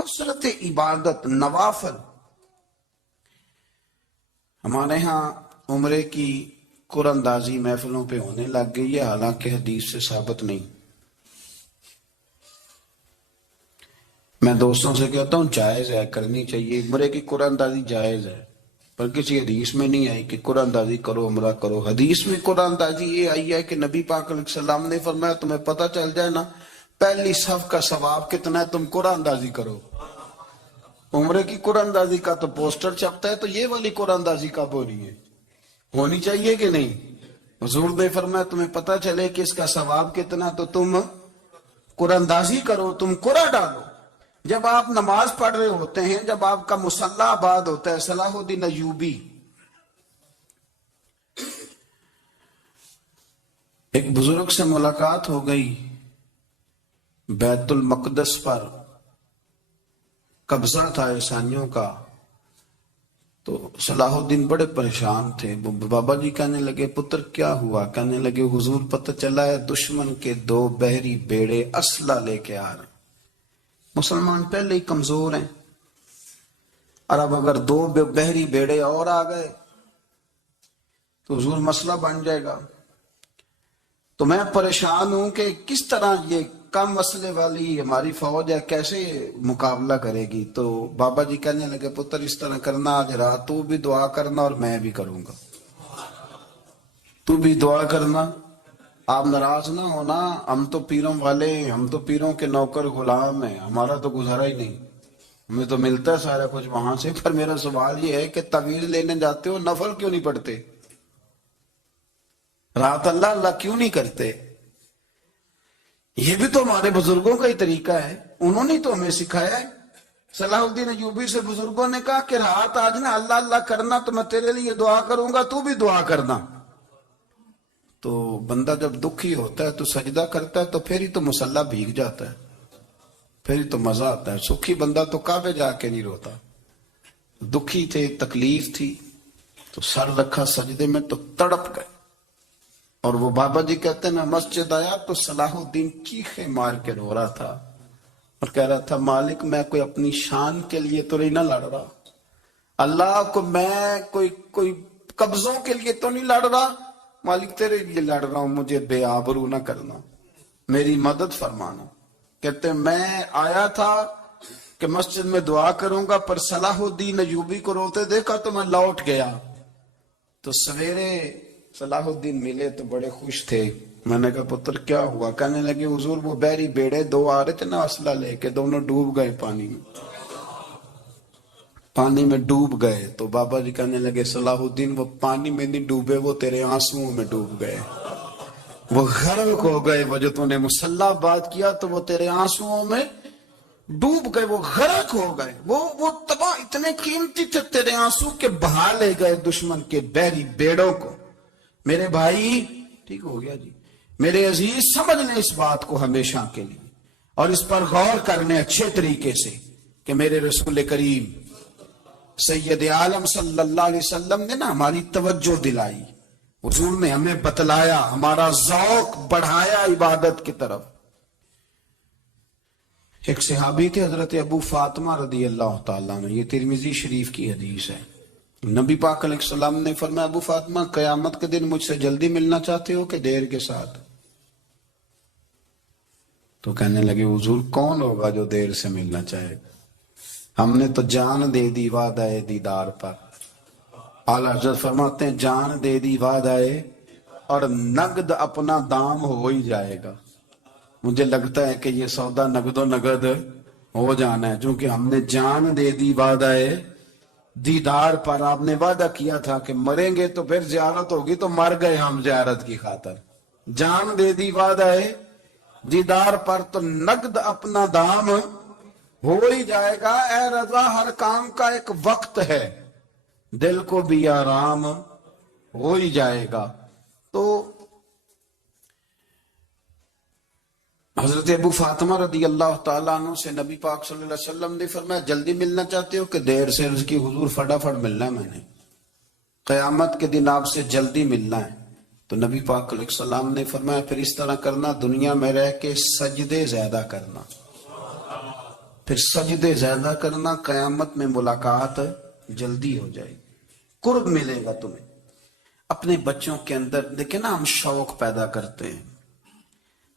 کثرت عبادت نوافل. ہمارے ہاں عمرے کی قرآن اندازی محفلوں پہ ہونے لگ گئی ہے، حالانکہ حدیث سے ثابت نہیں. میں دوستوں سے کہتا ہوں جائز ہے، کرنی چاہیے، عمرے کی قرآن اندازی جائز ہے، پر کسی حدیث میں نہیں آئی کہ قرآن اندازی کرو عمرہ کرو. حدیث میں قرآن اندازی یہ آئی ہے کہ نبی پاک علیہ السلام نے فرمایا تمہیں پتہ چل جائے نا پہلی صف کا ثواب کتنا ہے تم قرآن اندازی کرو. عمرے کی قرآن اندازی کا تو پوسٹر چھپتا ہے، تو یہ والی قرآن اندازی کب ہو رہی ہے؟ ہونی چاہیے کہ نہیں؟ حضور نے فرمایا تمہیں پتہ چلے کہ اس کا ثواب کتنا تو تم قرآن اندازی کرو، تم قرآن ڈالو. جب آپ نماز پڑھ رہے ہوتے ہیں، جب آپ کا مصلی آباد ہوتا ہے، صلاح الدین ایوبی ایک بزرگ سے ملاقات ہو گئی، بیت المقدس پر قبضہ تھا عیسائیوں کا، تو صلاح الدین بڑے پریشان تھے. بابا جی کہنے لگے پتر کیا ہوا؟ کہنے لگے حضور پتہ چلا ہے دشمن کے 2 بحری بیڑے اسلحہ لے کے آ رہے. مسلمان پہلے ہی کمزور ہیں، اور اب اگر 2 بحری بیڑے اور آ گئے تو حضور مسئلہ بن جائے گا. تو میں پریشان ہوں کہ کس طرح یہ کم مسئلے والی ہماری فوج ہے کیسے مقابلہ کرے گی. تو بابا جی کہنے لگے پتر اس طرح کرنا، آج رات تو بھی دعا کرنا اور میں بھی کروں گا. تو بھی دعا کرنا، آپ ناراض نہ ہونا، ہم تو پیروں والے، ہم تو پیروں کے نوکر غلام ہیں، ہمارا تو گزارا ہی نہیں، ہمیں تو ملتا ہے سارا کچھ وہاں سے. پر میرا سوال یہ ہے کہ تعویذ لینے جاتے ہو نفل کیوں نہیں پڑھتے؟ رات اللہ اللہ کیوں نہیں کرتے؟ یہ بھی تو ہمارے بزرگوں کا ہی طریقہ ہے، انہوں نے تو ہمیں سکھایا ہے. صلاح الدین ایوبی سے بزرگوں نے کہا کہ رات آج نا اللہ اللہ کرنا، تو میں تیرے لیے دعا کروں گا، تو بھی دعا کرنا. تو بندہ جب دکھی ہوتا ہے تو سجدہ کرتا ہے، تو پھر ہی تو مصلی بھیگ جاتا ہے، پھر ہی تو مزہ آتا ہے. سکھی بندہ تو کعبے جا کے نہیں روتا. دکھی تھے، تکلیف تھی، تو سر رکھا سجدے میں تو تڑپ گئے. اور وہ بابا جی کہتے ہیں میں مسجد آیا تو صلاح الدین چیخے مار کے رو رہا تھا اور کہہ رہا تھا مالک میں کوئی اپنی شان کے لیے تو نہیں نہ لڑ رہا، اللہ کو میں کوئی قبضوں کے لیے تو نہیں لڑ رہا، مالک تیرے لیے لڑ رہا ہوں، مجھے بے آبرو نہ کرنا، میری مدد فرمانا. کہتے ہیں میں آیا تھا کہ مسجد میں دعا کروں گا، پر صلاح الدین ایوبی کو روتے دیکھا تو میں لوٹ گیا. تو سویرے صلاح الدین ملے تو بڑے خوش تھے. میں نے کہا پتر کیا ہوا؟ کہنے لگے حضور وہ بحری بیڑے 2 آ رہے تھے نا اسلحہ لے کے، دونوں ڈوب گئے پانی میں ڈوب گئے. تو بابا جی کہنے لگے صلاح الدین وہ پانی میں نہیں ڈوبے، وہ تیرے آنسوؤں میں ڈوب گئے، وہ غرق ہو گئے. وہ جو تو نے مصلی بات کیا تو وہ تیرے آنسوؤں میں ڈوب گئے، وہ غرق ہو گئے، وہ تباہ اتنے قیمتی تھے تیرے آنسو کے بہا لے گئے دشمن کے بحری بیڑوں کو. میرے بھائی ٹھیک ہو گیا جی، میرے عزیز سمجھ لیں اس بات کو ہمیشہ کے لیے، اور اس پر غور کرنے اچھے طریقے سے کہ میرے رسول کریم سید عالم صلی اللہ علیہ وسلم نے نا ہماری توجہ دلائی، حضور نے ہمیں بتلایا، ہمارا ذوق بڑھایا عبادت کی طرف. ایک صحابی تھے حضرت ابو فاطمہ رضی اللہ تعالیٰ عنہ، یہ ترمذی شریف کی حدیث ہے. نبی پاک علیہ السلام نے فرمایا ابو فاطمہ قیامت کے دن مجھ سے جلدی ملنا چاہتے ہو کہ دیر کے ساتھ؟ تو کہنے لگے حضور کون ہوگا جو دیر سے ملنا چاہے گا، ہم نے تو جان دے دی وعدہ دیدار پر. اعلیٰ حضرت فرماتے ہیں جان دے دی وعدہ اور نقد اپنا دام ہو ہی جائے گا. مجھے لگتا ہے کہ یہ سودا نقد و نقد ہو جانا ہے، چونکہ ہم نے جان دے دی وعدہ دیدار پر. آپ نے وعدہ کیا تھا کہ مریں گے تو پھر زیارت ہوگی، تو مر گئے ہم زیارت کی خاطر. جان دے دی وعدہ دیدار پر تو نقد اپنا دام ہو ہی جائے گا. اے رضا ہر کام کا ایک وقت ہے، دل کو بھی آرام ہو ہی جائے گا. تو حضرت ابو فاطمہ رضی اللہ تعالیٰ عنہ سے نبی پاک صلی اللہ علیہ وسلم نے فرمایا جلدی ملنا چاہتے ہو کہ دیر سے؟ اس کی حضور فٹافٹ ملنا ہے، میں نے قیامت کے دن آپ سے جلدی ملنا ہے. تو نبی پاک علیہ السلام نے فرمایا پھر اس طرح کرنا، دنیا میں رہ کے سجدے زیادہ کرنا، پھر سجدے زیادہ کرنا، قیامت میں ملاقات جلدی ہو جائے گی، قرب ملے گا تمہیں۔ اپنے بچوں کے اندر دیکھیں نا، ہم شوق پیدا کرتے ہیں،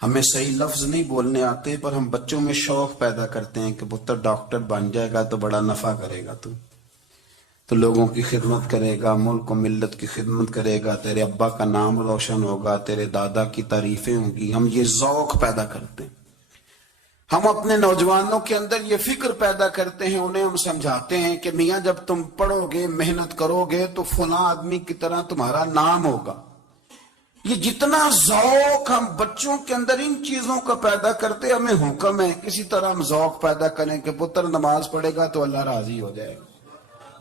ہمیں صحیح لفظ نہیں بولنے آتے پر ہم بچوں میں شوق پیدا کرتے ہیں کہ پتر ڈاکٹر بن جائے گا تو بڑا نفع کرے گا، تو لوگوں کی خدمت کرے گا، ملک و ملت کی خدمت کرے گا، تیرے ابا کا نام روشن ہوگا، تیرے دادا کی تعریفیں ہوں گی۔ ہم یہ ذوق پیدا کرتے ہیں، ہم اپنے نوجوانوں کے اندر یہ فکر پیدا کرتے ہیں، انہیں ہم سمجھاتے ہیں کہ میاں جب تم پڑھو گے، محنت کرو گے تو فلاں آدمی کی طرح تمہارا نام ہوگا۔ یہ جتنا ذوق ہم بچوں کے اندر ان چیزوں کا پیدا کرتے، ہمیں حکم ہے کسی طرح ہم ذوق پیدا کریں کہ پتر نماز پڑھے گا تو اللہ راضی ہو جائے گا،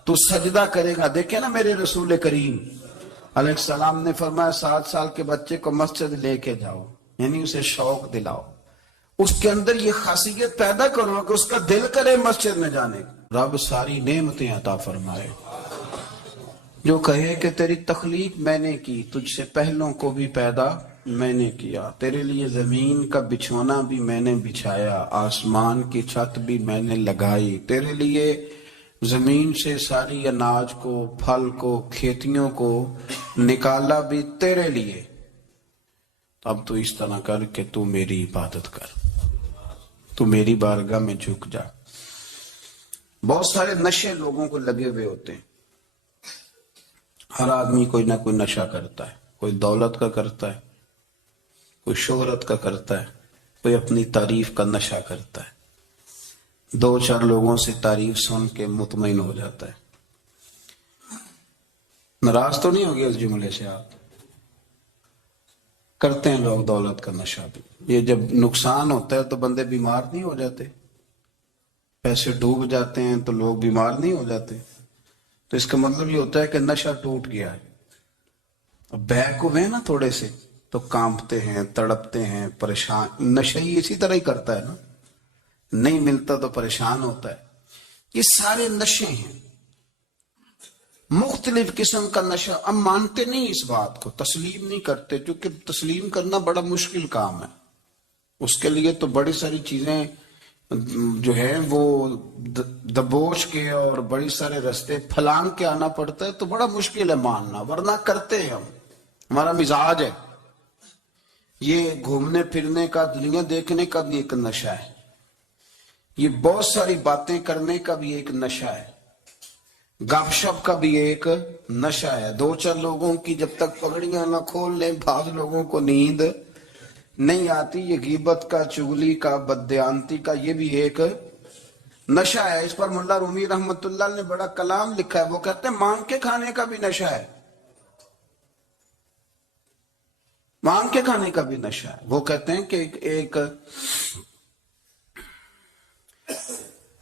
تو سجدہ کرے گا۔ دیکھیں نا میرے رسول کریم علیہ السلام نے فرمایا 7 سال کے بچے کو مسجد لے کے جاؤ، یعنی اسے شوق دلاؤ، اس کے اندر یہ خاصیت پیدا کرو کہ اس کا دل کرے مسجد میں جانے کا۔ رب ساری نعمتیں عطا فرمائے، جو کہے کہ تیری تخلیق میں نے کی، تجھ سے پہلوں کو بھی پیدا میں نے کیا، تیرے لیے زمین کا بچھونا بھی میں نے بچھایا، آسمان کی چھت بھی میں نے لگائی، تیرے لیے زمین سے ساری اناج کو، پھل کو، کھیتیوں کو نکالا بھی تیرے لیے، اب تو اس طرح کر کہ تو میری عبادت کر، تو میری بارگاہ میں جھک جا۔ بہت سارے نشے لوگوں کو لگے ہوئے ہوتے ہیں، ہر آدمی کوئی نہ کوئی نشہ کرتا ہے، کوئی دولت کا کرتا ہے، کوئی شہرت کا کرتا ہے، کوئی اپنی تعریف کا نشہ کرتا ہے، 2-4 لوگوں سے تعریف سن کے مطمئن ہو جاتا ہے۔ ناراض تو نہیں ہوگے اس جملے سے آپ؟ کرتے ہیں لوگ دولت کا نشہ بھی، یہ جب نقصان ہوتا ہے تو بندے بیمار نہیں ہو جاتے، پیسے ڈوب جاتے ہیں تو لوگ بیمار نہیں ہو جاتے، تو اس کا مطلب یہ ہوتا ہے کہ نشہ ٹوٹ گیا ہے۔ اب بہک ہوئے نا تھوڑے سے تو کانپتے ہیں، تڑپتے ہیں، پریشان، نشہ ہی اسی طرح ہی کرتا ہے نا، نہیں ملتا تو پریشان ہوتا ہے۔ یہ سارے نشے ہیں، مختلف قسم کا نشہ۔ ہم مانتے نہیں اس بات کو، تسلیم نہیں کرتے، کیونکہ تسلیم کرنا بڑا مشکل کام ہے، اس کے لیے تو بڑی ساری چیزیں جو ہے وہ دبوچ کے اور بڑی سارے رستے پھلانگ کے آنا پڑتا ہے، تو بڑا مشکل ہے ماننا، ورنہ کرتے ہیں ہم، ہمارا مزاج ہے۔ یہ گھومنے پھرنے کا، دنیا دیکھنے کا بھی ایک نشہ ہے، یہ بہت ساری باتیں کرنے کا بھی ایک نشہ ہے، گپ شپ کا بھی ایک نشہ ہے۔ 2-4 لوگوں کی جب تک پگڑیاں نہ کھول لیں، بعض لوگوں کو نیند نہیں آتی، یہ غیبت کا، چغلی کا، بددیانتی کا، یہ بھی ایک نشہ ہے۔ اس پر ملا رومی رحمت اللہ نے بڑا کلام لکھا ہے، وہ کہتے ہیں مانگ کے کھانے کا بھی نشہ ہے، مانگ کے کھانے کا بھی نشہ ہے۔ وہ کہتے ہیں کہ ایک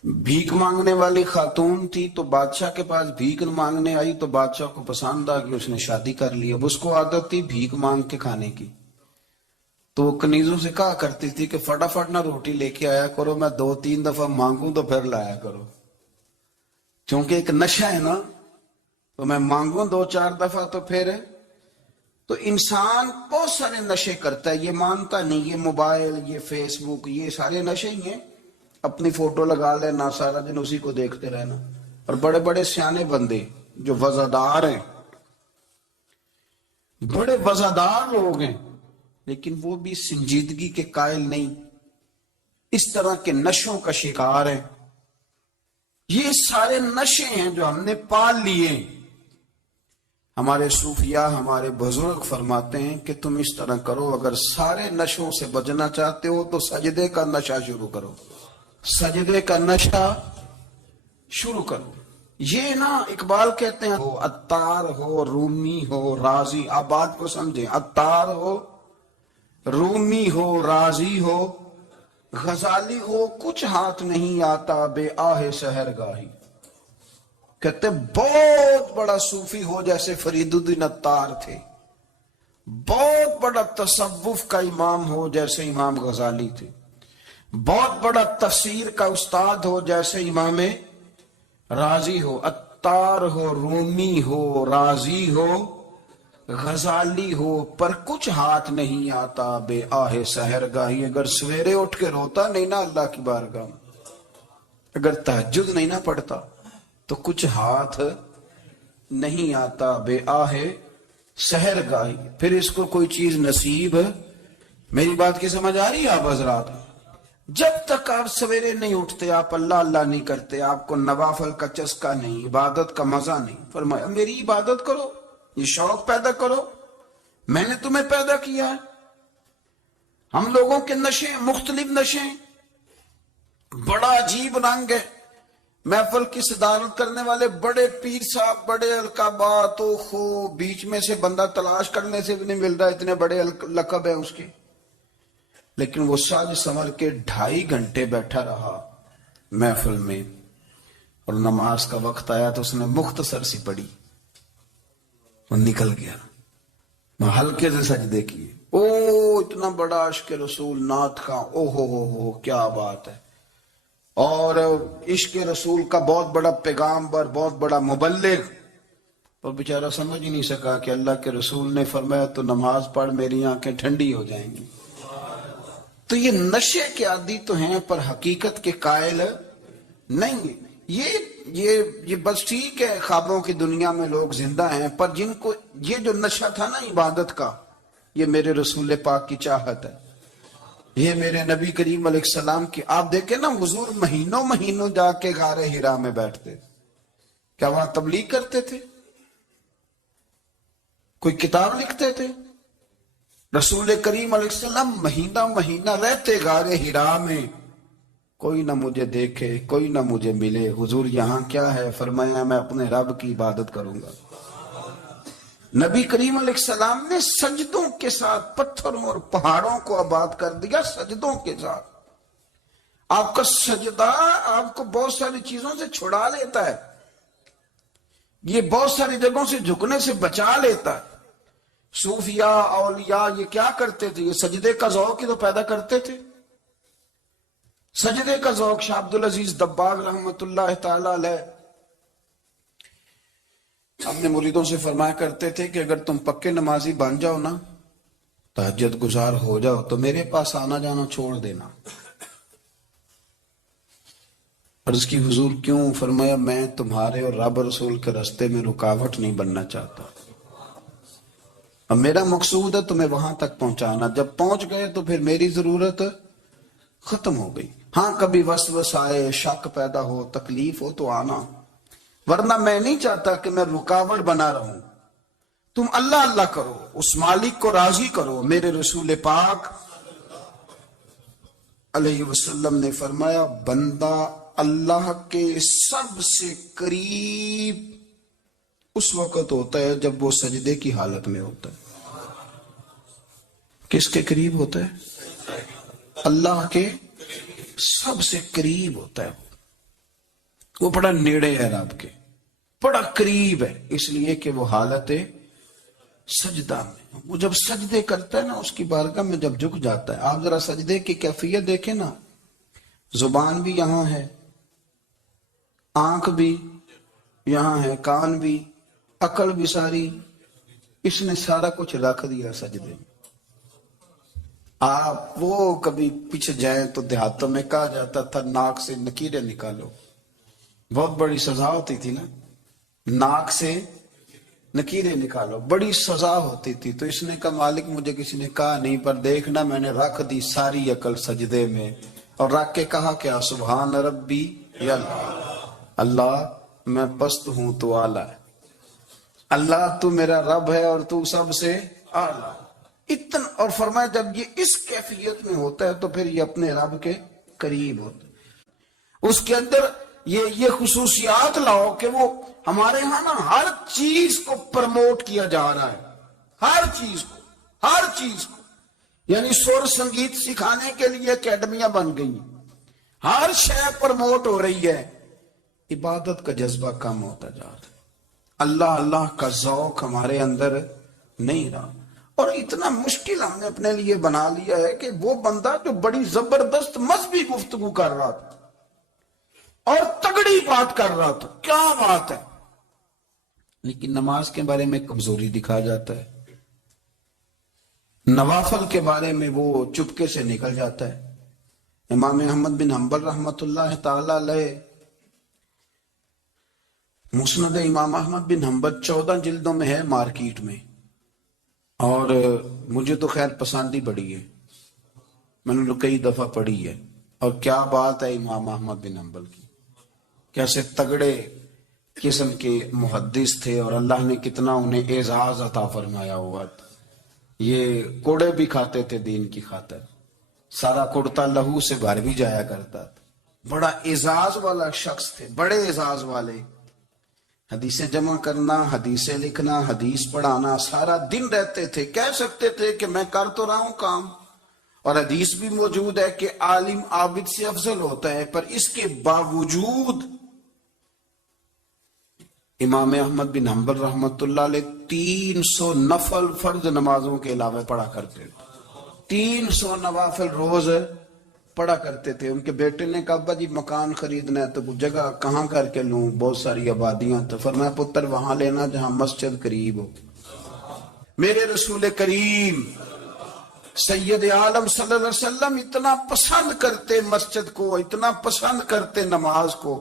بھیک مانگنے والی خاتون تھی، تو بادشاہ کے پاس بھیک مانگنے آئی، تو بادشاہ کو پسند آ گئی، اس نے شادی کر لی۔ اب اس کو عادت تھی بھیک مانگ کے کھانے کی، تو وہ کنیزوں سے کہا کرتی تھی کہ فٹافٹ نہ روٹی لے کے آیا کرو، میں 2-3 دفعہ مانگوں تو پھر لایا کرو، چونکہ ایک نشہ ہے نا، تو میں مانگوں 2-4 دفعہ تو پھر۔ تو انسان بہت سارے نشے کرتا ہے، یہ مانتا نہیں، یہ موبائل، یہ فیس بک، یہ سارے نشے ہی ہیں۔ اپنی فوٹو لگا لینا، سارا دن اسی کو دیکھتے رہنا، اور بڑے بڑے سیانے بندے جو وزادار ہیں، بڑے وزادار لوگ ہیں، لیکن وہ بھی سنجیدگی کے قائل نہیں، اس طرح کے نشوں کا شکار ہیں۔ یہ سارے نشے ہیں جو ہم نے پال لیے۔ ہمارے صوفیاء، ہمارے بزرگ فرماتے ہیں کہ تم اس طرح کرو، اگر سارے نشوں سے بچنا چاہتے ہو تو سجدے کا نشہ شروع کرو، سجدے کا نشہ شروع کرو۔ یہ نا اقبال کہتے ہیں، ہو عطار ہو، رومی ہو، رازی، آپ بات کو سمجھیں، عطار ہو، رومی ہو، رازی ہو، غزالی ہو، کچھ ہاتھ نہیں آتا بے آہ سحر گاہی۔ کہتے بہت بڑا صوفی ہو جیسے فرید الدین عطار تھے، بہت بڑا تصوف کا امام ہو جیسے امام غزالی تھے، بہت بڑا تفسیر کا استاد ہو جیسے امام رازی ہو، عطار ہو، رومی ہو، رازی ہو، غزالی ہو، پر کچھ ہاتھ نہیں آتا بے آہ سحر گاہی۔ اگر سویرے اٹھ کے روتا نہیں نا اللہ کی بارگاہ میں، اگر تہجد نہیں نہ پڑھتا تو کچھ ہاتھ نہیں آتا، بے آہے سحر گاہی، پھر اس کو کوئی چیز نصیب۔ میری بات کی سمجھ آ رہی ہے آپ حضرات؟ جب تک آپ سویرے نہیں اٹھتے، آپ اللہ اللہ نہیں کرتے، آپ کو نوافل کا چسکا نہیں، عبادت کا مزہ نہیں، فرمایا میری عبادت کرو، یہ شوق پیدا کرو، میں نے تمہیں پیدا کیا ہے۔ ہم لوگوں کے نشے مختلف نشے، بڑا عجیب رنگ ہے۔ محفل کی صدارت کرنے والے بڑے پیر صاحب، بڑے القابات، خو بیچ میں سے بندہ تلاش کرنے سے بھی نہیں مل رہا، اتنے بڑے لقب ہیں اس کے، لیکن وہ ساج سنور کے 2.5 گھنٹے بیٹھا رہا محفل میں، اور نماز کا وقت آیا تو اس نے مختصر سی پڑھی اور نکل گیا، ہلکے سے سجدے کیے۔ او اتنا بڑا عشق رسول نعت کا، او ہو کیا بات ہے، اور عشق رسول کا بہت بڑا پیغامبر، بہت بڑا مبلغ، اور بیچارہ سمجھ ہی نہیں سکا کہ اللہ کے رسول نے فرمایا تو نماز پڑھ میری آنکھیں ٹھنڈی ہو جائیں گی۔ تو یہ نشے کے عادی تو ہیں پر حقیقت کے قائل نہیں۔ یہ بس ٹھیک ہے، خوابوں کی دنیا میں لوگ زندہ ہیں، پر جن کو یہ جو نشہ تھا نا عبادت کا، یہ میرے رسول پاک کی چاہت ہے، یہ میرے نبی کریم علیہ السلام کی۔ آپ دیکھیں نا حضور مہینوں جا کے غار حرا میں بیٹھتے، کیا وہاں تبلیغ کرتے تھے؟ کوئی کتاب لکھتے تھے؟ رسول کریم علیہ السلام مہینہ رہتے غار حرا میں، کوئی نہ مجھے دیکھے، کوئی نہ مجھے ملے، حضور یہاں کیا ہے؟ فرمایا میں اپنے رب کی عبادت کروں گا۔ نبی کریم علیہ السلام نے سجدوں کے ساتھ پتھروں اور پہاڑوں کو آباد کر دیا، سجدوں کے ساتھ۔ آپ کا سجدہ آپ کو بہت ساری چیزوں سے چھڑا لیتا ہے، یہ بہت ساری جگہوں سے جھکنے سے بچا لیتا ہے۔ صوفیاء اولیاء یہ کیا کرتے تھے؟ یہ سجدے کا ذوق ہی تو پیدا کرتے تھے، سجدے کا ذوق۔ شاہ عبدالعزیز دباغ رحمت اللہ تعالی علیہ اپنے مریدوں سے فرمایا کرتے تھے کہ اگر تم پکے نمازی بن جاؤ نا، تہجد گزار ہو جاؤ، تو میرے پاس آنا جانا چھوڑ دینا۔ عرض کی حضور کیوں؟ فرمایا میں تمہارے اور رب رسول کے راستے میں رکاوٹ نہیں بننا چاہتا، اب میرا مقصود ہے تمہیں وہاں تک پہنچانا، جب پہنچ گئے تو پھر میری ضرورت ختم ہو گئی۔ ہاں کبھی وسوس آئے، شک پیدا ہو، تکلیف ہو تو آنا، ورنہ میں نہیں چاہتا کہ میں رکاوٹ بنا رہوں۔ تم اللہ اللہ کرو، اس مالک کو راضی کرو۔ میرے رسول پاک علیہ وسلم نے فرمایا بندہ اللہ کے سب سے قریب اس وقت ہوتا ہے جب وہ سجدے کی حالت میں ہوتا ہے۔ کس کے قریب ہوتا ہے؟ اللہ کے سب سے قریب ہوتا ہے، وہ بڑا نیڑے ہے رب کے، بڑا قریب ہے، اس لیے کہ وہ حالت سجدہ میں، وہ جب سجدے کرتا ہے نا اس کی بارگاہ میں جب جھک جاتا ہے۔ آپ ذرا سجدے کی کیفیت دیکھیں نا، زبان بھی یہاں ہے، آنکھ بھی یہاں ہے، کان بھی، عقل بھی ساری، اس نے سارا کچھ رکھ دیا سجدے میں۔ آپ وہ کبھی پیچھے جائیں تو دیہاتوں میں کہا جاتا تھا ناک سے نکیریں نکالو، بہت بڑی سزا ہوتی تھی نا، ناک سے نکیریں نکالو، بڑی سزا ہوتی تھی۔ تو اس نے کہا مالک مجھے کسی نے کہا نہیں، پر دیکھنا میں نے رکھ دی ساری عقل سجدے میں، اور رکھ کے کہا کیا؟ سبحان ربی یا اللہ میں پست ہوں تو اعلیٰ ہے، اللہ تو میرا رب ہے اور تو سب سے اعلیٰ اتنا۔ اور فرمایا جب یہ اس کیفیت میں ہوتا ہے تو پھر یہ اپنے رب کے قریب ہوتا ہے۔ اس کے اندر یہ خصوصیات لاؤ کہ وہ ہمارے ہاں نا ہر چیز کو پرموٹ کیا جا رہا ہے، ہر چیز کو، یعنی سر سنگیت سکھانے کے لیے اکیڈمیاں بن گئی، ہر شے پرموٹ ہو رہی ہے، عبادت کا جذبہ کم ہوتا جا رہا ہے، اللہ کا ذوق ہمارے اندر نہیں رہا۔ اور اتنا مشکل ہم نے اپنے لیے بنا لیا ہے کہ وہ بندہ جو بڑی زبردست مذہبی گفتگو کر رہا تھا اور تگڑی بات کر رہا تھا، کیا بات ہے، لیکن نماز کے بارے میں کمزوری دکھا جاتا ہے، نوافل کے بارے میں وہ چپکے سے نکل جاتا ہے، امام احمد بن حنبل رحمۃ اللہ تعالی علیہ، مسند امام احمد بن حنبل 14 جلدوں میں ہے مارکیٹ میں، اور مجھے تو خیر پسند ہی بڑی ہے، میں نے کئی دفعہ پڑھی ہے۔ اور کیا بات ہے امام احمد بن حنبل کی، کیسے تگڑے قسم کے محدث تھے، اور اللہ نے کتنا انہیں اعزاز عطا فرمایا ہوا تھا۔ یہ کوڑے بھی کھاتے تھے دین کی خاطر، سارا کڑتا لہو سے بھر بھی جایا کرتا تھا، بڑا اعزاز والا شخص تھے، بڑے اعزاز والے۔ حدیثیں جمع کرنا، حدیثیں لکھنا، حدیث پڑھانا، سارا دن رہتے تھے۔ کہہ سکتے تھے کہ میں کر تو رہا ہوں کام، اور حدیث بھی موجود ہے کہ عالم عابد سے افضل ہوتا ہے، پر اس کے باوجود امام احمد بن حنبل رحمۃ اللہ علیہ 300 نفل فرض نمازوں کے علاوہ پڑھا کرتے تھے، 300 نوافل روز پڑھا کرتے تھے۔ ان کے بیٹے نے کہا ابا جی مکان خریدنا ہے تو جگہ کہاں کر کے لوں، بہت ساری آبادیاں، تو فرمایا پتر وہاں لینا جہاں مسجد قریب ہو۔ میرے رسول کریم سید عالم صلی اللہ علیہ وسلم اتنا پسند کرتے مسجد کو، اتنا پسند کرتے نماز کو،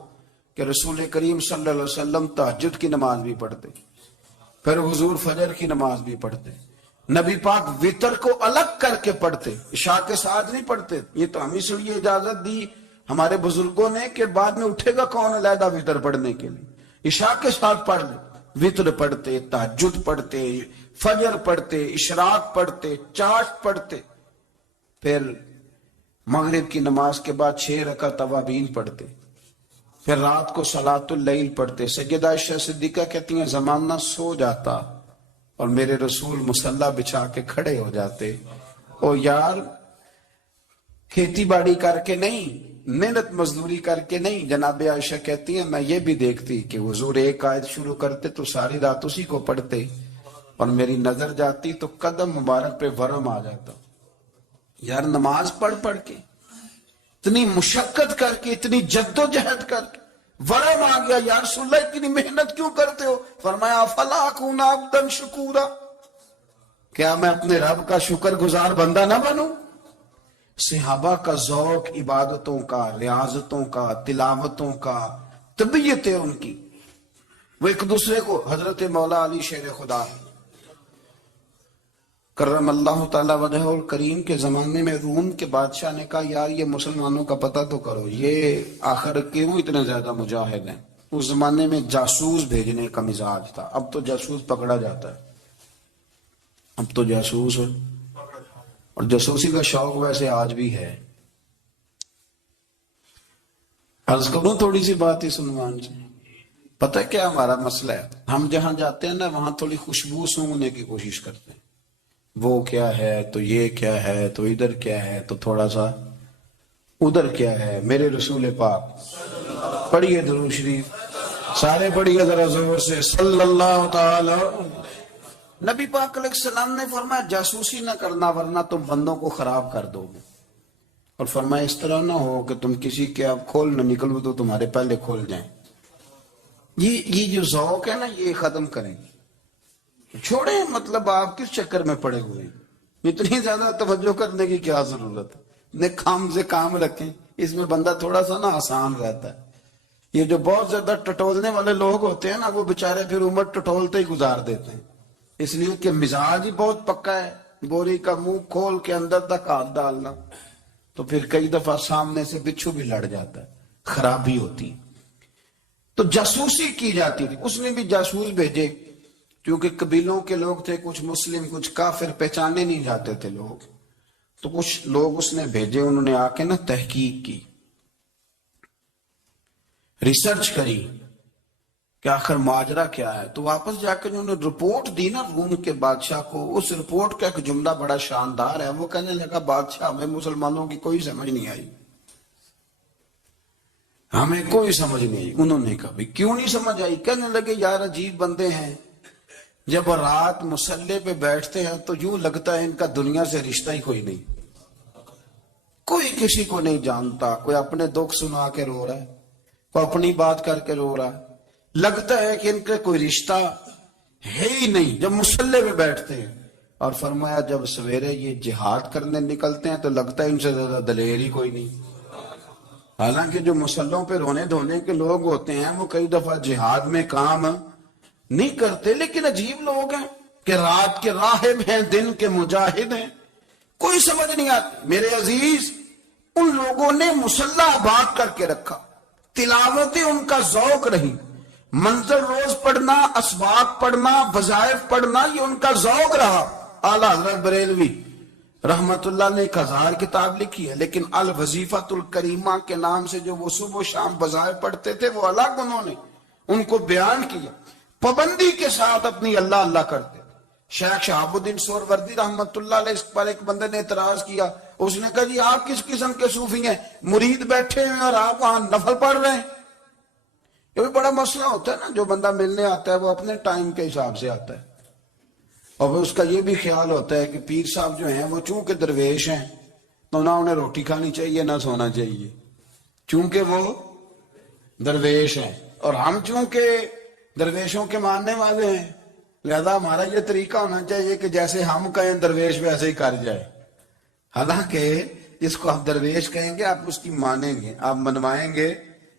کہ رسول کریم صلی اللہ علیہ وسلم تہجد کی نماز بھی پڑھتے، پھر حضور فجر کی نماز بھی پڑھتے، نبی پاک وتر کو الگ کر کے پڑھتے، عشاء کے ساتھ نہیں پڑھتے۔ یہ تو ہم اس لیے اجازت دی ہمارے بزرگوں نے کہ بعد میں اٹھے گا کون علیحدہ وتر پڑھنے کے لیے، عشاء کے ساتھ پڑھ لے۔ وتر پڑھتے، تہجد پڑھتے، فجر پڑھتے، اشراق پڑھتے، چاشت پڑھتے، پھر مغرب کی نماز کے بعد 6 رکعت اوابین پڑھتے، پھر رات کو صلاۃ اللیل پڑھتے۔ سیدہ عائشہ صدیقہ کہتی ہیں زمانہ سو جاتا اور میرے رسول مصلی بچھا کے کھڑے ہو جاتے۔ او یار کھیتی باڑی کر کے نہیں، محنت مزدوری کر کے نہیں، جناب عائشہ کہتی ہیں میں یہ بھی دیکھتی کہ حضور ایک آیت شروع کرتے تو ساری رات اسی کو پڑھتے، اور میری نظر جاتی تو قدم مبارک پہ ورم آ جاتا۔ یار نماز پڑھ پڑھ کے، اتنی مشقت کر کے، اتنی جد و جہد کر کے ورم آ گیا، یا رسول اللہ اتنی محنت کیوں کرتے ہو؟ فرمایا فلا اکون عبدا شکورا، کیا میں اپنے رب کا شکر گزار بندہ نہ بنوں؟ صحابہ کا ذوق عبادتوں کا، ریاضتوں کا، تلاوتوں کا، طبیعت ہے ان کی، وہ ایک دوسرے کو، حضرت مولا علی شیر خدا کرم اللہ تعالی وجہ الکریم کے زمانے میں روم کے بادشاہ نے کہا یار یہ مسلمانوں کا پتہ تو کرو، یہ آخر کیوں اتنے زیادہ مجاہد ہیں؟ اس زمانے میں جاسوس بھیجنے کا مزاج تھا، اب تو جاسوس پکڑا جاتا ہے، اب تو جاسوس، اور جاسوسی کا شوق ویسے آج بھی ہے۔ عرض کروں تھوڑی سی بات اس عنوان سے، پتہ کیا ہمارا مسئلہ ہے؟ ہم جہاں جاتے ہیں نا وہاں تھوڑی خوشبو سونگنے کی کوشش کرتے ہیں، وہ کیا ہے تو یہ کیا ہے تو ادھر کیا ہے تو تھوڑا سا ادھر کیا ہے۔ میرے رسول پاک پڑھیے درود شریف، سارے پڑھیے ذرا زور سے، صلی اللہ تعالی۔ نبی پاک علیہ السلام نے فرمایا جاسوسی نہ کرنا ورنہ تم بندوں کو خراب کر دو گے، اور فرمایا اس طرح نہ ہو کہ تم کسی کے اب کھول نہ نکلو تو تمہارے پہلے کھول جائیں۔ یہ جو ذوق ہے نا یہ ختم کریں، چھوڑیں، مطلب آپ کس چکر میں پڑے ہوئے ہیں؟ اتنی زیادہ توجہ کرنے کی کیا ضرورت ہے؟ نے کام سے کام رکھیں، اس میں بندہ تھوڑا سا نا آسان رہتا ہے۔ یہ جو بہت زیادہ ٹٹولنے والے لوگ ہوتے ہیں نا وہ بےچارے پھر عمر ٹٹولتے ہی گزار دیتے ہیں، اس لیے کہ مزاج ہی بہت پکا ہے، بوری کا منہ کھول کے اندر تک ہاتھ ڈالنا، تو پھر کئی دفعہ سامنے سے بچھو بھی لڑ جاتا ہے، خرابی ہوتی۔ تو جاسوسی کی جاتی تھی، اس نے بھی جاسوس بھیجے، کیونکہ قبیلوں کے لوگ تھے، کچھ مسلم کچھ کافر، پہچانے نہیں جاتے تھے لوگ، تو کچھ لوگ اس نے بھیجے، انہوں نے آ کے نا تحقیق کی، ریسرچ کری کہ آخر ماجرا کیا ہے، تو واپس جا کے انہوں نے رپورٹ دی نا روم کے بادشاہ کو۔ اس رپورٹ کا ایک جملہ بڑا شاندار ہے، وہ کہنے لگا بادشاہ ہمیں مسلمانوں کی کوئی سمجھ نہیں آئی، ہمیں کوئی سمجھ نہیں آئی۔ انہوں نے کہا کیوں نہیں سمجھ آئی؟ کہنے لگے یار عجیب بندے ہیں، جب رات مصلے پہ بیٹھتے ہیں تو یوں لگتا ہے ان کا دنیا سے رشتہ ہی کوئی نہیں، کوئی کسی کو نہیں جانتا، کوئی اپنے دکھ سنا کے رو رہا ہے، کوئی اپنی بات کر کے رو رہا ہے، لگتا ہے کہ ان کا کوئی رشتہ ہے ہی نہیں جب مصلے پہ بیٹھتے ہیں۔ اور فرمایا جب سویرے یہ جہاد کرنے نکلتے ہیں تو لگتا ہے ان سے زیادہ دلیر ہی کوئی نہیں۔ حالانکہ جو مسلوں پہ رونے دھونے کے لوگ ہوتے ہیں وہ کئی دفعہ جہاد میں کام نہیں کرتے، لیکن عجیب لوگ ہیں کہ رات کے راہب ہیں، دن کے مجاہد ہیں، کوئی سمجھ نہیں آتی۔ میرے عزیز، ان لوگوں نے مسلح آباد کر کے رکھا، تلاوتیں ان کا ذوق رہی، منظر روز پڑھنا، اسباق پڑھنا، وظائف پڑھنا، یہ ان کا ذوق رہا۔ اعلیٰ حضرت بریلوی رحمت اللہ نے 1000 کتاب لکھی ہے، لیکن الوظیفۃ الکریمہ کے نام سے جو وہ صبح و شام وظائف پڑھتے تھے وہ الگ انہوں نے ان کو بیان کیا، پابندی کے ساتھ اپنی اللہ اللہ کرتے تھے۔ شیخ شہاب الدین سہروردی رحمت اللہ علیہ، اس پر ایک بندے نے اعتراض کیا، اس نے کہا جی آپ کس قسم کے صوفی ہیں، مرید بیٹھے ہیں اور آپ وہاں نفل پڑھ رہے ہیں؟ یہ بھی بڑا مسئلہ ہوتا ہے نا، جو بندہ ملنے آتا ہے وہ اپنے ٹائم کے حساب سے آتا ہے، اور اس کا یہ بھی خیال ہوتا ہے کہ پیر صاحب جو ہیں وہ چونکہ درویش ہیں تو نہ انہیں روٹی کھانی چاہیے نہ سونا چاہیے، چونکہ وہ درویش ہیں، اور ہم چونکہ درویشوں کے ماننے والے ہیں لہذا ہمارا یہ طریقہ ہونا چاہیے کہ جیسے ہم کہیں درویش ویسے ہی کر جائے۔ حالانکہ جس کو آپ درویش کہیں گے آپ اس کی مانیں گے، آپ منوائیں گے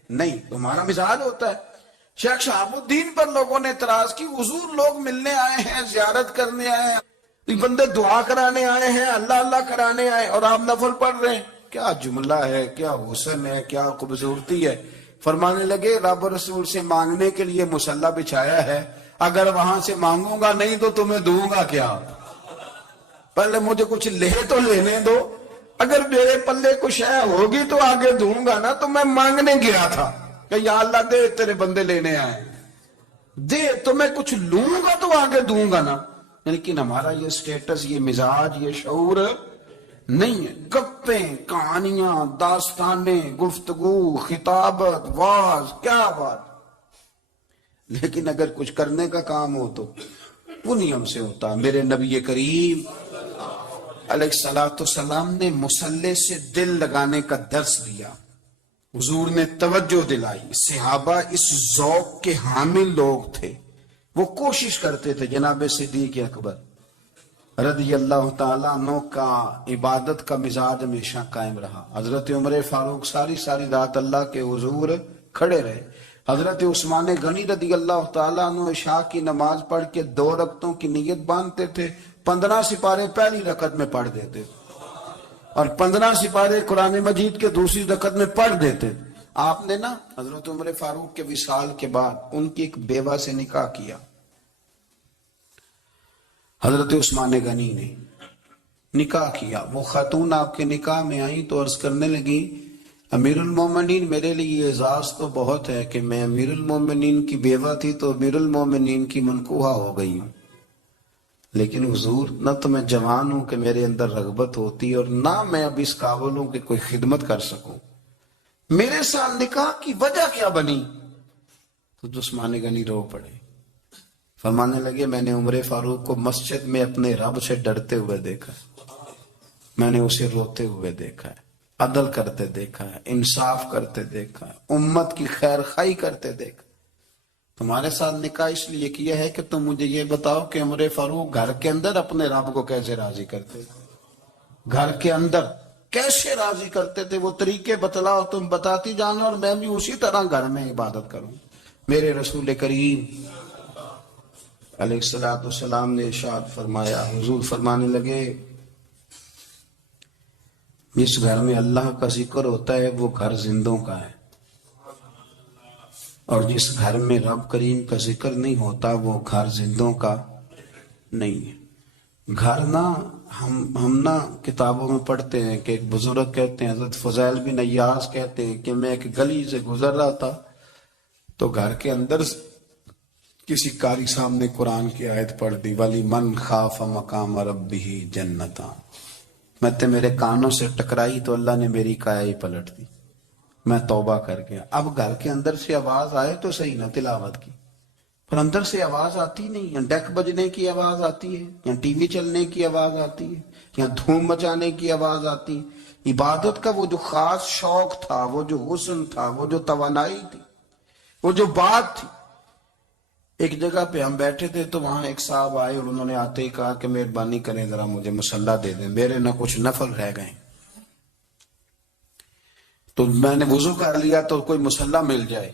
نہیں، تو ہمارا مزاج ہوتا ہے۔ شیخ شہاب الدین پر لوگوں نے اعتراض کی، حضور لوگ ملنے آئے ہیں، زیارت کرنے آئے ہیں، بندے دعا کرانے آئے ہیں، اللہ اللہ کرانے آئے، اور آپ نفل پڑھ رہے ہیں، کیا جملہ ہے، کیا حسن ہے، کیا خوبصورتی ہے۔ فرمانے لگے رب رسول سے مانگنے کے لیے مصلی بچھایا ہے، اگر وہاں سے مانگوں گا نہیں تو تمہیں دوں گا کیا؟ پہلے مجھے کچھ لے تو لینے دو، اگر میرے پلے کچھ ہے ہوگی تو آگے دوں گا نا۔ تو میں مانگنے گیا تھا کہ یا اللہ دے، تیرے بندے لینے آئے، دے تو میں کچھ لوں گا تو آگے دوں گا نا۔ لیکن ہمارا یہ سٹیٹس، یہ مزاج، یہ شعور نہیں ہے۔ گپیں، کہانیاں، داستانیں، گفتگو، خطابت، واز، کیا بات۔ لیکن اگر کچھ کرنے کا کام ہو تو وہ نہیں ہم سے ہوتا۔ میرے نبی کریم علیہ السلام نے مصلی سے دل لگانے کا درس دیا، حضور نے توجہ دلائی، صحابہ اس ذوق کے حامل لوگ تھے، وہ کوشش کرتے تھے۔ جناب صدیق اکبر رضی اللہ تعالیٰ عنہ کا عبادت کا مزاج ہمیشہ قائم رہا۔ حضرت عمر فاروق ساری رات اللہ کے حضور کھڑے رہے۔ حضرت عثمان غنی رضی اللہ تعالیٰ عنہ عشاء کی نماز پڑھ کے 2 رکعتوں کی نیت باندھتے تھے، 15 سپارے پہلی رکعت میں پڑھ دیتے اور 15 سپارے قرآن مجید کے دوسری رکعت میں پڑھ دیتے۔ آپ نے نا حضرت عمر فاروق کے وصال کے بعد ان کی ایک بیوہ سے نکاح کیا، حضرت عثمان غنی نے نکاح کیا۔ وہ خاتون آپ کے نکاح میں آئیں تو عرض کرنے لگی، امیر المومنین میرے لیے اعزاز تو بہت ہے کہ میں امیر المومنین کی بیوہ تھی تو امیر المومنین کی منکوحہ ہو گئی ہوں، لیکن حضور نہ تو میں جوان ہوں کہ میرے اندر رغبت ہوتی اور نہ میں اب اس قابل ہوں کہ کوئی خدمت کر سکوں، میرے ساتھ نکاح کی وجہ کیا بنی؟ تو عثمان غنی رو پڑے، فرمانے لگے میں نے عمر فاروق کو مسجد میں اپنے رب سے ڈرتے ہوئے دیکھا ہے، میں نے اسے روتے ہوئے دیکھا ہے، عدل کرتے دیکھا ہے، انصاف کرتے دیکھا ہے، امت کی خیر خواہی کرتے دیکھا۔ تمہارے ساتھ نکاح اس لیے کیا ہے کہ تم مجھے یہ بتاؤ کہ عمر فاروق گھر کے اندر اپنے رب کو کیسے راضی کرتے تھے، گھر کے اندر کیسے راضی کرتے تھے، وہ طریقے بتلاؤ، تم بتاتی جانا اور میں بھی اسی طرح گھر میں عبادت کروں۔ میرے رسول کریم علیہ السلام نے ارشاد فرمایا، حضور فرمانے لگے جس گھر میں اللہ کا ذکر ہوتا ہے وہ گھر زندوں کا ہے، اور جس گھر میں رب کریم کا ذکر نہیں ہوتا وہ گھر زندوں کا نہیں ہے۔ گھر نا ہم نا کتابوں میں پڑھتے ہیں کہ ایک بزرگ کہتے ہیں، حضرت فضیل بن ایاز کہتے ہیں کہ میں ایک گلی سے گزر رہا تھا تو گھر کے اندر کسی قاری صاحب نے قرآن کی آیت پڑھ دی، وَلِمَنْ خَافَ مَقَامَ رَبِّهِ جَنَّتَانِ۔ میں تے میرے کانوں سے ٹکرائی تو اللہ نے میری کایا ہی پلٹ دی، میں توبہ کر گیا۔ اب گھر کے اندر سے آواز آئے تو صحیح نہ تلاوت کی، پر اندر سے آواز آتی نہیں، یا ڈیک بجنے کی آواز آتی ہے، یا ٹی وی چلنے کی آواز آتی ہے، یا دھوم مچانے کی آواز آتی ہے۔ عبادت کا وہ جو خاص شوق تھا، وہ جو حسن تھا، وہ جو توانائی تھی، وہ جو بات تھی۔ ایک جگہ پہ ہم بیٹھے تھے تو وہاں ایک صاحب آئے اور انہوں نے آتے ہی کہا کہ مہربانی کریں ذرا مجھے مصلی دے دیں، میرے نہ کچھ نفل رہ گئے۔ تو میں نے وضو کر لیا تو کوئی مصلی مل جائے،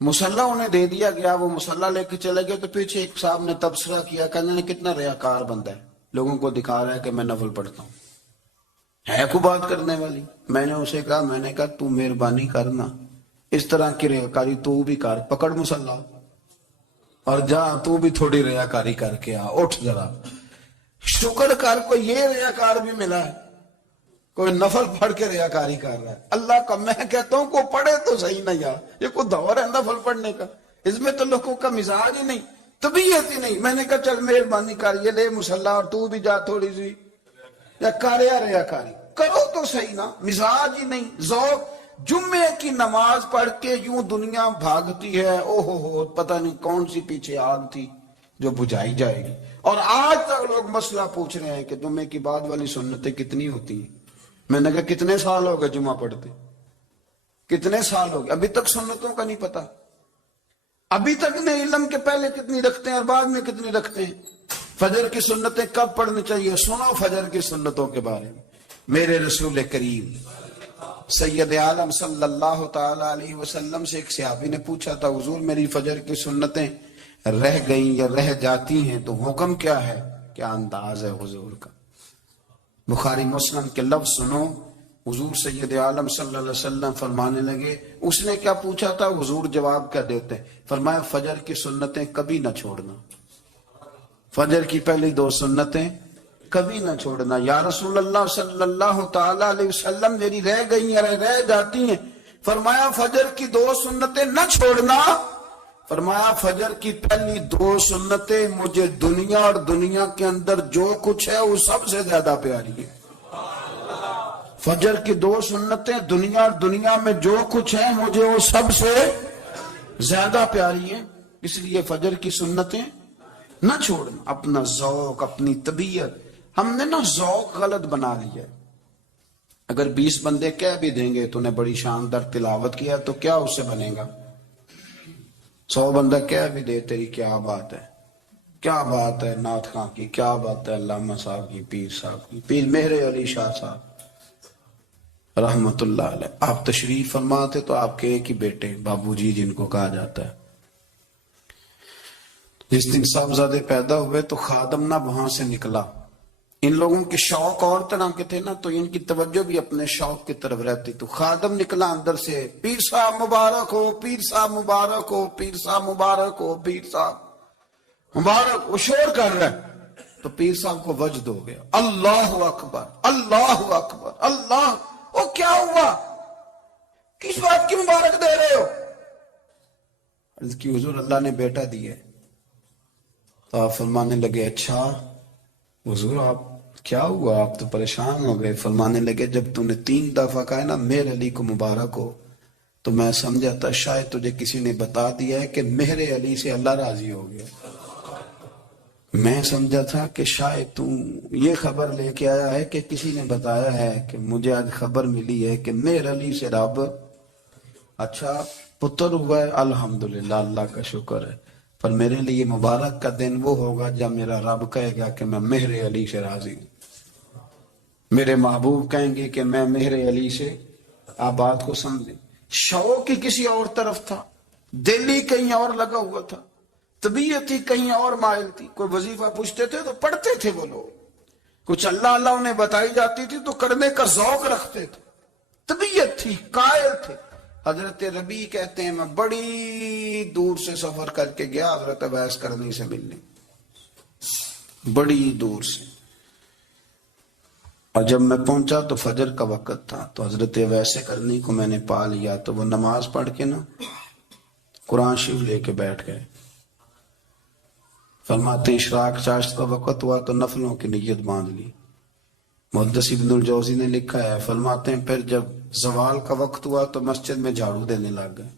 مصلی انہیں دے دیا گیا، وہ مصلی لے کے چلے گئے، تو پیچھے ایک صاحب نے تبصرہ کیا، کہنے نے کتنا ریاکار بندہ ہے، لوگوں کو دکھا رہا ہے کہ میں نفل پڑھتا ہوں، ہے کوئی بات کرنے والی؟ میں نے اسے کہا تو مہربانی کرنا، اس طرح کی ریاکاری تو بھی کر، پکڑ مصلی اور جا تو بھی تھوڑی ریاکاری کر کے آ، اٹھ ذرا، شکر کر کوئی یہ ریاکار بھی ملا ہے، کوئی نفل پڑھ کے ریاکاری کر رہا ہے۔ اللہ کا میں کہتا ہوں کو پڑھے تو صحیح نہ یار، یہ کوئی دور ہے نفل پڑھنے کا، اس میں تو لوگوں کا مزاج ہی نہیں، طبیعت ہی نہیں۔ میں نے کہا چل مہربانی کر، یہ لے مصلی اور تو بھی جا تھوڑی سی یا کر یا ریاکاری کرو تو صحیح نا، مزاج ہی نہیں، ذوق۔ جمعے کی نماز پڑھ کے یوں دنیا بھاگتی ہے، او ہو پتہ نہیں کون سی پیچھے آگ تھی جو بجھائی جائے گی، اور آج تک لوگ مسئلہ پوچھ رہے ہیں کہ جمعے کی بعد والی سنتیں کتنی ہوتی ہیں۔ میں نے کہا کتنے سال ہو گئے جمعہ پڑھتے، کتنے سال ہو گئے، ابھی تک سنتوں کا نہیں پتا، ابھی تک نہیں علم کے پہلے کتنی رکھتے ہیں اور بعد میں کتنی رکھتے ہیں۔ فجر کی سنتیں کب پڑھنی چاہیے؟ سنو فجر کی سنتوں کے بارے میں۔ میرے رسول کریم سید عالم صلی اللہ تعالی علیہ وسلم سے ایک صحابی نے پوچھا تھا، حضور میری فجر کی سنتیں رہ گئیں یا رہ جاتی ہیں تو حکم کیا ہے؟ کیا انداز ہے حضور کا؟ بخاری مسلم کے لفظ سنو، حضور سید عالم صلی اللہ علیہ وسلم فرمانے لگے، اس نے کیا پوچھا تھا، حضور جواب کیا دیتے؟ فرمایا فجر کی سنتیں کبھی نہ چھوڑنا، فجر کی پہلی 2 سنتیں کبھی نہ چھوڑنا۔ یا رسول اللہ صلی اللہ تعالی علیہ وسلم میری رہ گئی یا رہ جاتی ہیں، فرمایا فجر کی 2 سنتیں نہ چھوڑنا، فرمایا فجر کی پہلی 2 سنتیں مجھے دنیا اور دنیا کے اندر جو کچھ ہے وہ سب سے زیادہ پیاری ہے۔ فجر کی 2 سنتیں دنیا اور دنیا میں جو کچھ ہے مجھے وہ سب سے زیادہ پیاری ہیں، اس لیے فجر کی سنتیں نہ چھوڑنا۔ اپنا ذوق، اپنی طبیعت، ہم نے نا ذوق غلط بنا لیا ہے۔ اگر 20 بندے کہہ بھی دیں گے تو نے بڑی شاندار تلاوت کیا تو کیا اس سے بنے گا؟ 100 بندہ کہہ بھی دے تیری کیا بات ہے، کیا بات ہے نعت خاں کی، کیا بات ہے علامہ صاحب کی، پیر صاحب کی، پیر مہر علی شاہ صاحب رحمت اللہ علیہ، آپ تشریف فرماتے تو آپ کے ایک ہی بیٹے بابو جی جن کو کہا جاتا ہے، جس دن صاحبزادے پیدا ہوئے تو خادم نہ وہاں سے نکلا۔ ان لوگوں کے شوق اور طرح کے تھے نا، تو ان کی توجہ بھی اپنے شوق کی طرف رہتی، تو خادم نکلا اندر سے، پیر صاحب مبارک ہو، پیر صاحب مبارک ہو، پیر صاحب مبارک ہو، پیر صاحب مبارک، وہ شور کر رہا ہے، تو پیر صاحب کو وجد ہو گیا، اللہ اکبر اللہ اکبر اللہ، وہ کیا ہوا، کس بات کی مبارک دے رہے ہو؟ عرض کی حضور اللہ نے بیٹا دیا ہے۔ تو آپ فرمانے لگے اچھا حضور آپ کیا ہوا، آپ تو پریشان ہو گئے۔ فرمانے لگے جب تو نے 3 دفعہ کہا نا مہر علی کو مبارک ہو، تو میں سمجھا تھا شاید تجھے کسی نے بتا دیا ہے کہ مہر علی سے اللہ راضی ہو گیا، میں سمجھا تھا کہ شاید تو یہ خبر لے کے آیا ہے کہ کسی نے بتایا ہے کہ مجھے آج خبر ملی ہے کہ مہر علی سے رب اچھا پتر ہوا ہے، الحمدللہ اللہ کا شکر ہے، پر میرے لیے مبارک کا دن وہ ہوگا جب میرا رب کہے گا کہ میں مہر علی سے راضی ہوں، میرے محبوب کہیں گے کہ میں مہر علی سے، آپ بات کو سمجھیں، شوق ہی کسی اور طرف تھا، دل ہی کہیں اور لگا ہوا تھا، طبیعت ہی کہیں اور مائل تھی۔ کوئی وظیفہ پوچھتے تھے تو پڑھتے تھے وہ لوگ، کچھ اللہ اللہ انہیں بتائی جاتی تھی تو کرنے کا ذوق رکھتے تھے، طبیعت تھی، قائل تھے۔ حضرت ربیع کہتے ہیں میں بڑی دور سے سفر کر کے گیا حضرت اویس کرنی سے ملنے، بڑی دور سے، اور جب میں پہنچا تو فجر کا وقت تھا، تو حضرت اویس کرنی کو میں نے پا لیا، تو وہ نماز پڑھ کے نا قرآن شریف لے کے بیٹھ گئے۔ فرماتے ہیں اشراق چاشت کا وقت ہوا تو نفلوں کی نیت باندھ لی۔ محدث ابن الجوزی نے لکھا ہے، فرماتے ہیں پھر جب زوال کا وقت ہوا تو مسجد میں جھاڑو دینے لگ گئے،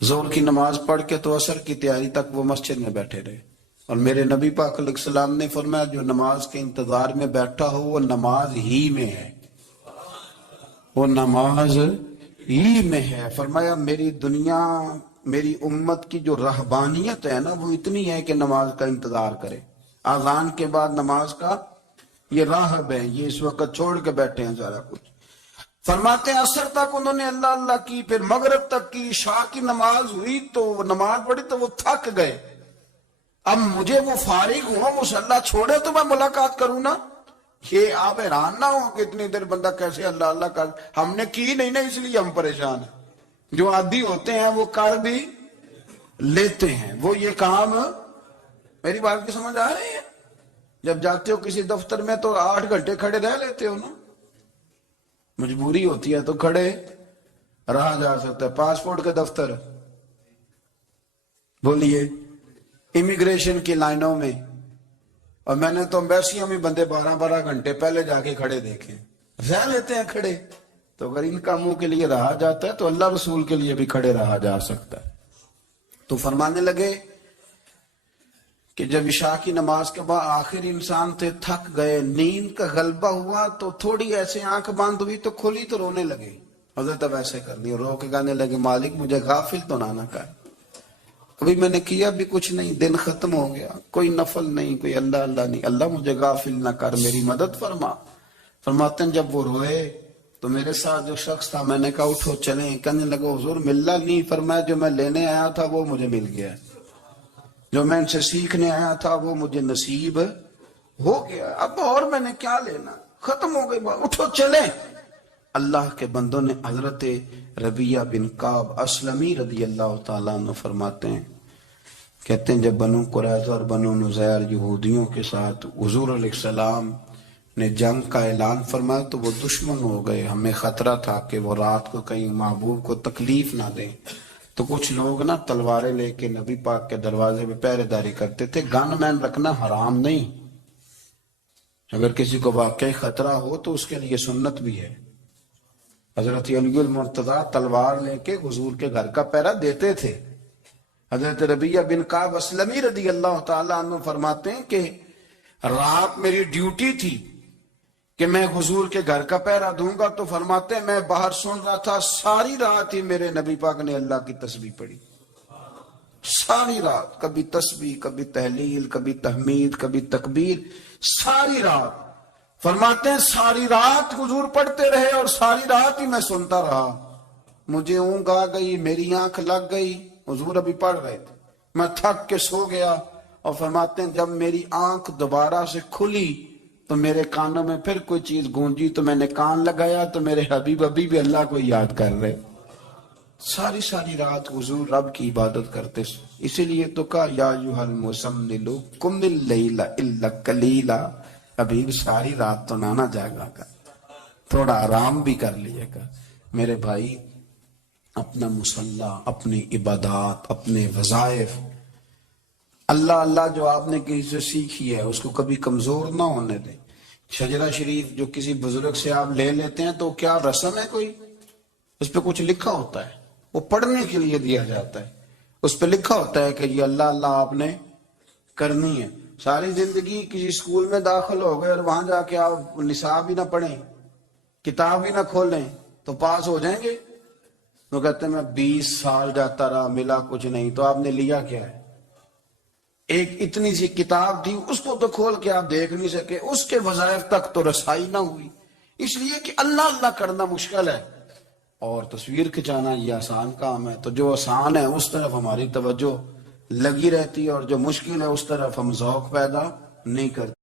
ظہر کی نماز پڑھ کے تو عصر کی تیاری تک وہ مسجد میں بیٹھے رہے، اور میرے نبی پاک علیہ السلام نے فرمایا جو نماز کے انتظار میں بیٹھا ہو وہ نماز ہی میں ہے، وہ نماز ہی میں ہے۔ فرمایا میری دنیا، میری امت کی جو رہبانیت ہے نا وہ اتنی ہے کہ نماز کا انتظار کرے، اذان کے بعد نماز کا یہ راہب ہے، یہ اس وقت چھوڑ کے بیٹھے ہیں سارا کچھ، فرماتے ہیں عصر تک انہوں نے اللہ اللہ کی، پھر مغرب تک کی، عشاء کی نماز ہوئی تو نماز پڑھی تو وہ تھک گئے. اب مجھے وہ فارغ ہوا، مصلی چھوڑے تو میں ملاقات کروں نا. یہ آپ حیران نہ ہو کہ اتنی دیر بندہ کیسے اللہ اللہ کر. ہم نے کی نہیں نا، اس لیے ہم پریشان ہیں. جو عادی ہوتے ہیں وہ کر بھی لیتے ہیں. وہ یہ کام، میری بات کی سمجھ آ رہی ہے؟ جب جاتے ہو کسی دفتر میں تو 8 گھنٹے کھڑے رہ لیتے ہو نا. مجبوری ہوتی ہے تو کھڑے رہا جا سکتا ہے. پاسپورٹ کے دفتر، بولیے، امیگریشن کی لائنوں میں، اور میں نے تو امبیسیوں میں بندے 12 گھنٹے پہلے جا کے کھڑے دیکھے. رہ لیتے ہیں کھڑے. تو اگر ان کاموں کے لیے رہا جاتا ہے تو اللہ رسول کے لیے بھی کھڑے رہا جا سکتا ہے. تو فرمانے لگے کہ جب عشاء کی نماز کے بعد آخر انسان تھے، تھک گئے، نیند کا غلبہ ہوا تو تھوڑی ایسے آنکھ بند ہوئی تو کھلی تو رونے لگے. حضرت اب ایسے کر دی، رو کے کہنے لگے مالک مجھے غافل تو نہ کر. ابھی میں نے کیا بھی کچھ نہیں، دن ختم ہو گیا، کوئی نفل نہیں، کوئی اللہ اللہ نہیں. اللہ مجھے غافل نہ کر، میری مدد فرما. فرماتے ہیں جب وہ روئے تو میرے ساتھ جو شخص تھا، میں نے کہا اٹھو چلیں. کہنے لگا حضور ملنا نہیں. فرمایا جو میں لینے آیا تھا وہ مجھے مل گیا، جو میں ان سے سیکھنے آیا تھا وہ مجھے نصیب ہو گیا. اب اور میں نے کیا لینا، ختم ہو گئی بات، اٹھو چلیں. اللہ کے بندوں نے حضرت ربیہ بن کعب اسلمی رضی اللہ تعالیٰ عنہ فرماتے ہیں، کہتے ہیں جب بنو قریظہ اور بنو نذیر یہودیوں کے ساتھ حضور علیہ السلام نے جنگ کا اعلان فرمایا تو وہ دشمن ہو گئے. ہمیں خطرہ تھا کہ وہ رات کو کہیں محبوب کو تکلیف نہ دیں. تو کچھ لوگ نا تلواریں لے کے نبی پاک کے دروازے پہ پہرے داری کرتے تھے. گن مین رکھنا حرام نہیں، اگر کسی کو واقعی خطرہ ہو تو اس کے لیے سنت بھی ہے. حضرت علی المرتضیٰ تلوار لے کے حضور کے گھر کا پہرا دیتے تھے. حضرت ربیہ بن کعب اسلمی رضی اللہ تعالیٰ عنہ فرماتے ہیں کہ رات میری ڈیوٹی تھی کہ میں حضور کے گھر کا پہرا دوں گا. تو فرماتے ہیں میں باہر سن رہا تھا، ساری رات ہی میرے نبی پاک نے اللہ کی تسبیح پڑھی. ساری رات، کبھی تسبیح، کبھی تحلیل، کبھی تحمید، کبھی تکبیر، ساری رات. فرماتے ہیں ساری رات حضور پڑھتے رہے اور ساری رات ہی میں سنتا رہا. مجھے اونگ آ گئی، میری آنکھ لگ گئی، حضور ابھی پڑھ رہے تھے، میں تھک کے سو گیا. اور فرماتے ہیں جب میری آنکھ دوبارہ سے کھلی تو میرے کانوں میں پھر کوئی چیز گونجی تو میں نے کان لگایا تو میرے حبیب ابھی بھی اللہ کو یاد کر رہے. ساری رات حضور رب کی عبادت کرتے. اسی لیے تو کہا یا ایھا المزمل قم اللیل الا قلیلا. ابھی ساری رات تو نہ جاگا کر، تھوڑا آرام بھی کر لیے گا. میرے بھائی اپنا مصلی، اپنی عبادات، اپنے وظائف، اللہ اللہ جو آپ نے کسی سے سیکھی ہے اس کو کبھی کمزور نہ ہونے دیں. شجرہ شریف جو کسی بزرگ سے آپ لے لیتے ہیں تو کیا رسم ہے کوئی؟ اس پہ کچھ لکھا ہوتا ہے، وہ پڑھنے کے لیے دیا جاتا ہے. اس پہ لکھا ہوتا ہے کہ یہ اللہ اللہ آپ نے کرنی ہے. ساری زندگی کسی اسکول میں داخل ہو گئے اور وہاں جا کے آپ نصاب ہی نہ پڑھیں، کتاب ہی نہ کھولیں تو پاس ہو جائیں گے؟ وہ کہتے ہیں میں 20 سال جاتا رہا ملا کچھ نہیں. تو آپ نے لیا کیا ہے؟ ایک اتنی سی کتاب تھی، اس کو تو کھول کے آپ دیکھ نہیں سکے، اس کے وظائف تک تو رسائی نہ ہوئی. اس لیے کہ اللہ اللہ کرنا مشکل ہے اور تصویر کھچانا یہ آسان کام ہے. تو جو آسان ہے اس طرف ہماری توجہ لگی رہتی ہے اور جو مشکل ہے اس طرف ہم ذوق پیدا نہیں کرتے.